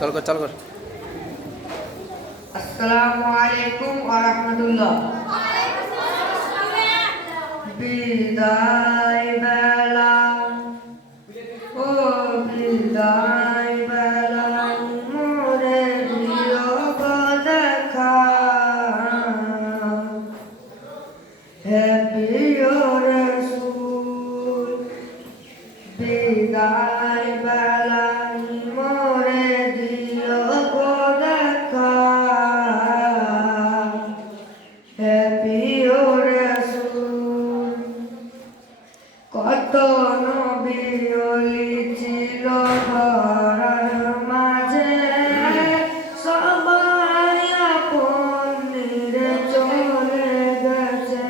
চালু কর চালু কর। আসসালামু আলাইকুম ওয়া রাহমাতুল্লাহ। বিদায় বেলা ও বিদায় বেলা মোরে দিও গো দেখা, হে প্রিয় রাসূল বিদায় বেলা মোরে দিও গো দেখা, হে প্রিয় রাসূল। কত নবী ওলি ছিল ধরার মাঝে, সবাই আপন নিরে চলে গেছে।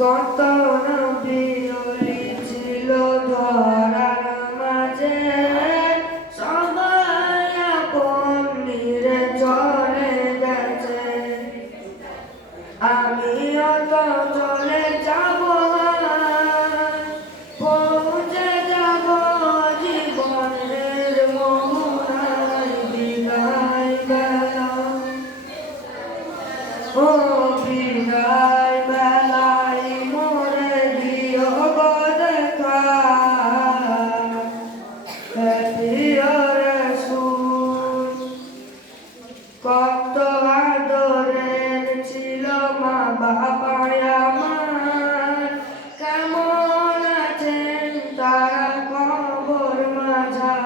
কত নবী ওলি ছিল ধরার মাঝে, সবাই আপন নিরে চলে গেছে। আমিও তো চলে যাব, পৌঁছে যাব জীবনের মোহনায়। বিদায় বেলা ও বিদায় বেলায় মোরে দিও গো দেখা, হে প্রিয় রাসূল। কত আদরের ছিল মা বাবা আমার, কেমন আছেন তারা কবর মাঝা।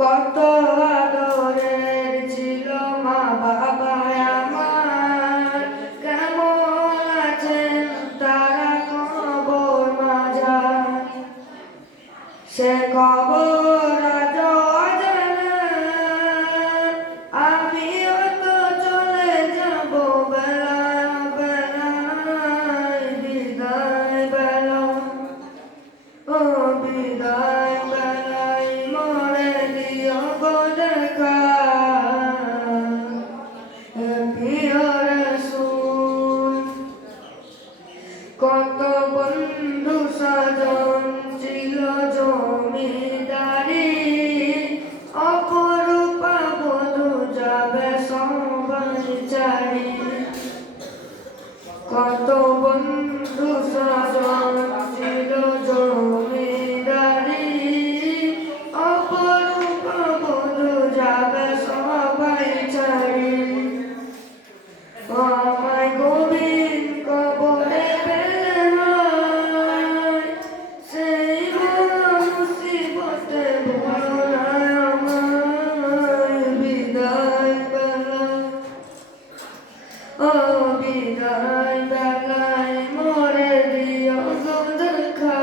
কত আদরের ছিল মা বাবা আমার, কেমন আছেন তারা কবর মাঝা। সে খবর আজ অজানা, আমিও তো চলে যাব বেলা বেলায়। বিদায় বেলা ও বিদায় বেলায় মোরে দিও গো দেখা, হে প্রিয় রাসূল। কত বন্ধু স্বজন ছিল জমিদারি, অপরূপা বধূ যাবে সবাই ছাড়ি। কত বন্ধু স্বজন ছিল জমিদারি, অপরূপা বধূ যাবে সবাই ছাড়ি। আমায় গভীর কবরে ফেলে হয়, সেই মুসিবতে ভুলো না আমায়। বিদায় বেলা ও বিদায় বেলায় মোরে দিও গো দেখা,